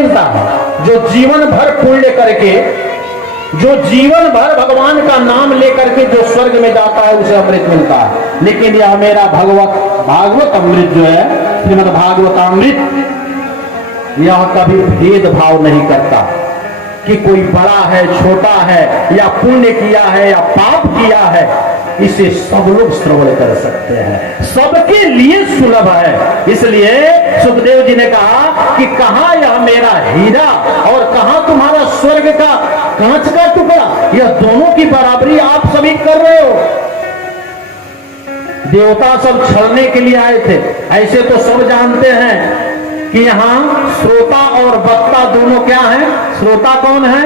मिलता है। जो जीवन भर पुण्य करके, जो जीवन भर भगवान का नाम लेकर के जो स्वर्ग में जाता है उसे अमृत मिलता है। लेकिन यह मेरा भागवत अमृत जो है, श्रीमद् भागवतामृत, यह कभी भेदभाव नहीं करता कि कोई बड़ा है, छोटा है, या पुण्य किया है या पाप किया है। इसे सब लोग श्रवण कर सकते हैं, सबके लिए सुलभ है। इसलिए सुखदेव जी ने कहा कि कहां यह मेरा हीरा और कहां तुम्हारा स्वर्ग का कांच का टुकड़ा, यह दोनों की बराबरी आप सभी कर रहे हो। देवता सब छलने के लिए आए थे, ऐसे तो सब जानते हैं कि यहां श्रोता और वक्ता दोनों क्या हैं। श्रोता कौन है?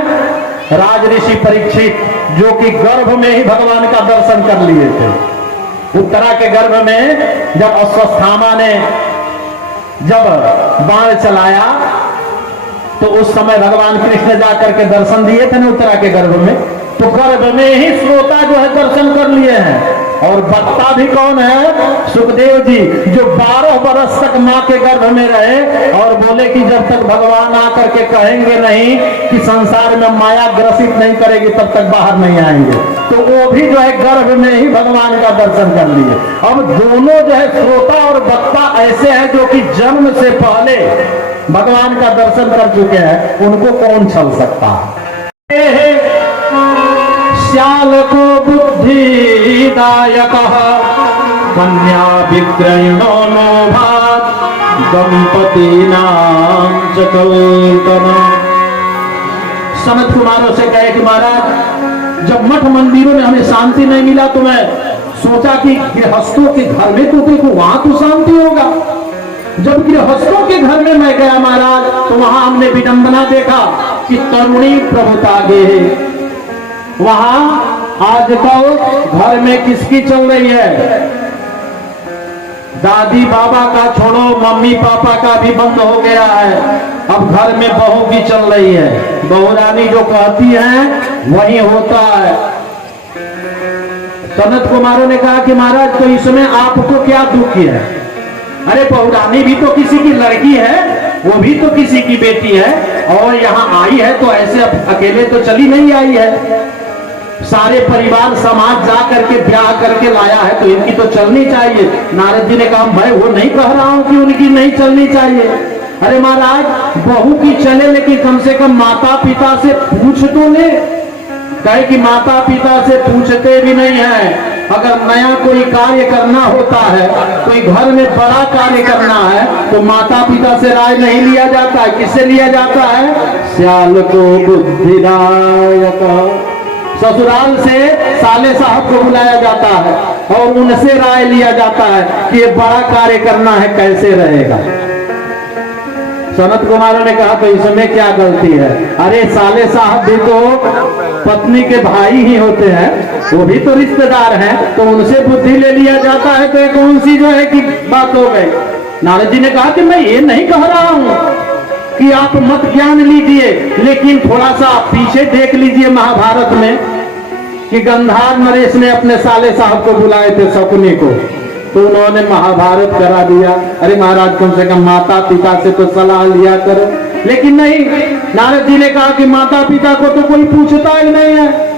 राज ऋषि परीक्षित, जो कि गर्भ में ही भगवान का दर्शन कर लिए थे। उत्तरा के गर्भ में जब अश्वत्थामा ने जब बाण चलाया तो उस समय भगवान कृष्ण जाकर के दर्शन दिए थे ना उत्तरा के गर्भ में, तो गर्भ में ही श्रोता जो है दर्शन कर लिए हैं। और वक्ता भी कौन है? सुखदेव जी, जो 12 बरस तक मां के गर्भ में रहे और बोले कि जब तक भगवान आकर के कहेंगे नहीं कि संसार में माया ग्रसित नहीं करेगी तब तक बाहर नहीं आएंगे, तो वो भी जो है गर्भ में ही भगवान का दर्शन कर लिए। अब दोनों जो है श्रोता और वक्ता ऐसे हैं जो कि जन्म से पहले भगवान का दर्शन कर चुके हैं, उनको कौन छल सकता है। श्याल को बुद्धिदायक कन्या विक्रयणो लोभात् दंपति नाम च कल्पना। सनत कुमारों से कहे कि महाराज, जब मठ मंदिरों में हमें शांति नहीं मिला तो मैं सोचा कि गृहस्थों के घर में तो देखो वहां तो शांति होगा। जब गृहस्थों के घर में मैं गया महाराज, तो वहां हमने विडंबना देखा कि तरुणी प्रभुतागे है। वहां आजकल घर में किसकी चल रही है? दादी बाबा का छोड़ो, मम्मी पापा का भी बंद हो गया है। अब घर में बहू की चल रही है। बहुरानी जो कहती है वही होता है। सनत कुमारों ने कहा कि महाराज, तो इसमें आपको क्या दुख है? अरे बहुरानी भी तो किसी की लड़की है, वो भी तो किसी की बेटी है, और यहाँ आई है तो ऐसे अकेले तो चली नहीं आई है। सारे परिवार समाज जा करके ब्याह करके लाया है, तो इनकी तो चलनी चाहिए। नारद जी ने कहा मैं वो नहीं कह रहा हूं कि उनकी नहीं चलनी चाहिए। अरे महाराज, बहू की चले लेकिन कम से कम माता पिता से पूछ तो ले। कहे कि माता पिता से पूछते भी नहीं है। अगर नया कोई कार्य करना होता है, कोई घर में बड़ा कार्य करना है, तो माता पिता से राय नहीं लिया जाता है। किससे लिया जाता है? श्याल को बुद्धिदायक। ससुराल से साले साहब को बुलाया जाता है और उनसे राय लिया जाता है कि ये बड़ा कार्य करना है, कैसे रहेगा। सनत कुमारों ने कहा तो इसमें क्या गलती है? अरे साले साहब भी तो पत्नी के भाई ही होते हैं, वो भी तो रिश्तेदार हैं, तो उनसे बुद्धि ले लिया जाता है। तो कौन सी जो है कि बात हो गई। नारद जी ने कहा कि मैं ये नहीं कह रहा हूं कि आप मत ज्ञान लीजिए, लेकिन थोड़ा सा पीछे देख लीजिए महाभारत में कि गंधार नरेश ने अपने साले साहब को बुलाए थे शकुनी को, तो उन्होंने महाभारत करा दिया। अरे महाराज, कम से कम माता पिता से तो सलाह लिया करो। लेकिन नहीं, नारद जी ने कहा कि माता पिता को तो कोई पूछता ही नहीं है।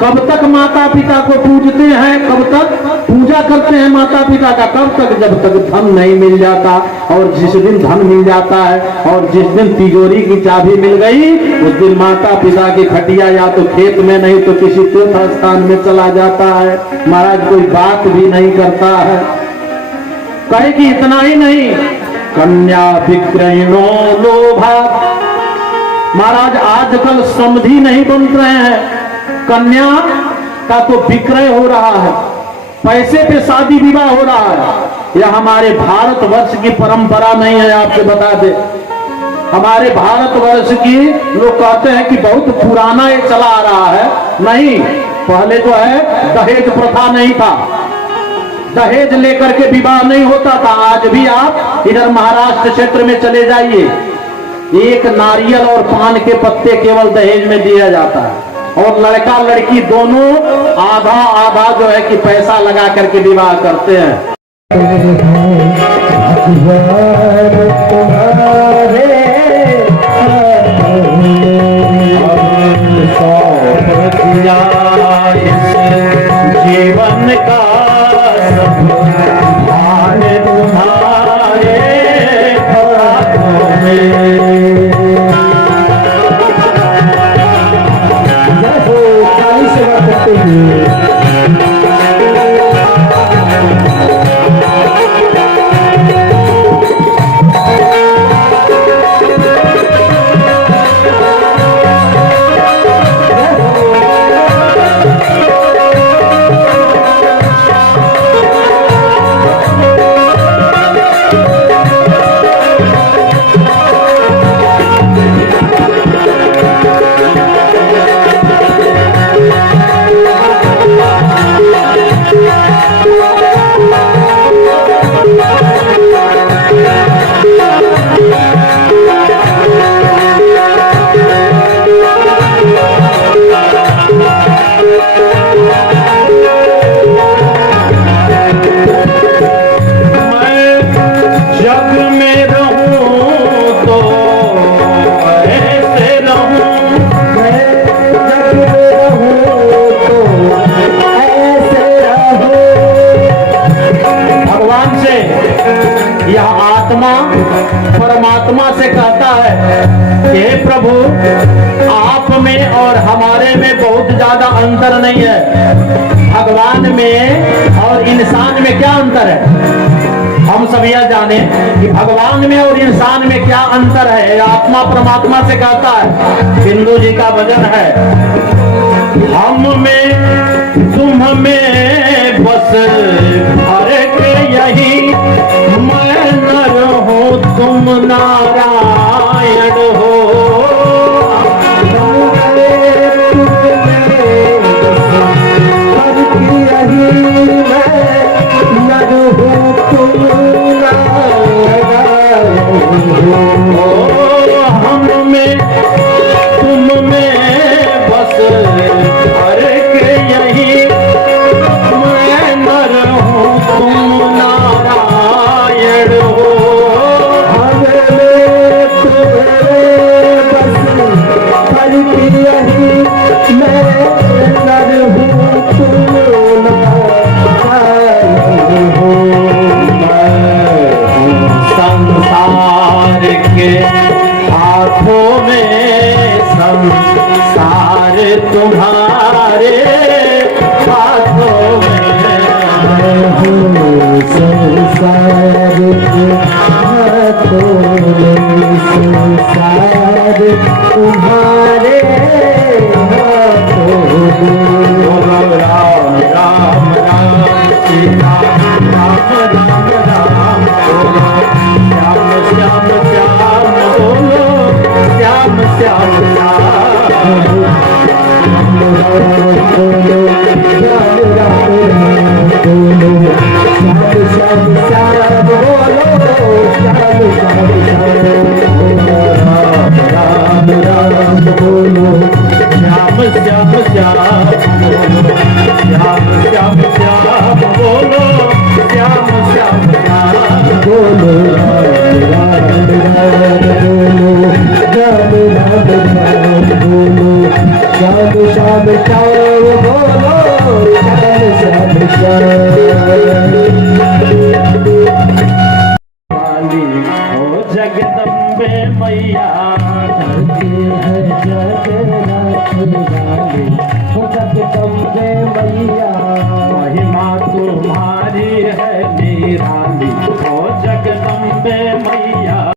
कब तक माता पिता को पूजते हैं, कब तक पूजा करते हैं माता पिता का? कब तक? जब तक धन नहीं मिल जाता। और जिस दिन धन मिल जाता है और जिस दिन तिजोरी की चाबी मिल गई, उस दिन माता पिता की खटिया या तो खेत में नहीं तो किसी तीर्थ स्थान में चला जाता है। महाराज, कोई बात भी नहीं करता है। कहे कि इतना ही नहीं, कन्या विक्रयणो लोभात्। महाराज, आजकल समधी नहीं बन रहे हैं, कन्या का तो विक्रय हो रहा है, पैसे पे शादी विवाह हो रहा है। यह हमारे भारतवर्ष की परंपरा नहीं है। आपसे बता दे, हमारे भारतवर्ष की लोग कहते हैं कि बहुत पुराना ये चला आ रहा है। नहीं, पहले जो है दहेज प्रथा नहीं था, दहेज लेकर के विवाह नहीं होता था। आज भी आप इधर महाराष्ट्र क्षेत्र में चले जाइए, एक नारियल और पान के पत्ते केवल दहेज में दिया जाता है, और लड़का लड़की दोनों आधा आधा जो है कि पैसा लगा करके विवाह करते हैं। तुम्हारे कहता है कि हे प्रभु, आप में और हमारे में बहुत ज्यादा अंतर नहीं है। भगवान में और इंसान में क्या अंतर है? हम सब यह जाने कि भगवान में और इंसान में क्या अंतर है। आत्मा परमात्मा से कहता है, बिंदु जी का वचन है, हम में तुम में बस फर्क यही, मैं नर हूँ तुम नारायण हो। हम में तुम में बस फर्क यही, मैं नर हूँ तुम नारायण हो। हम में तुम्हें बस फर्क यही, मैं नर हूँ तुम नारायण हो। संसार के हाथों में, संसार तुम्हारे हाथों में हूँ। संसार के हाथों में, संसार तुम्हारे हाथों में। राम राम राम सीता राम राम राम बोलो, श्याम श्याम श्याम बोलो, श्याम श्याम श्याम बोलो, श्याम राम बोलो, श्याम श्याम श्याम बोलो, श्याम श्याम श्याम राम राम बोलो, श्याम श्याम श्याम बोलो, श्याम श्याम श्याम बोलो, श्याम श्याम श्याम बोलो, राम राम बोलो, राम राम बोलो, श्याम श्याम श्याम बोलो, श्याम श्याम श्याम। हो जगदम्बे मैया, जगन्नाथ वाली, हो जगदम्बे मैया।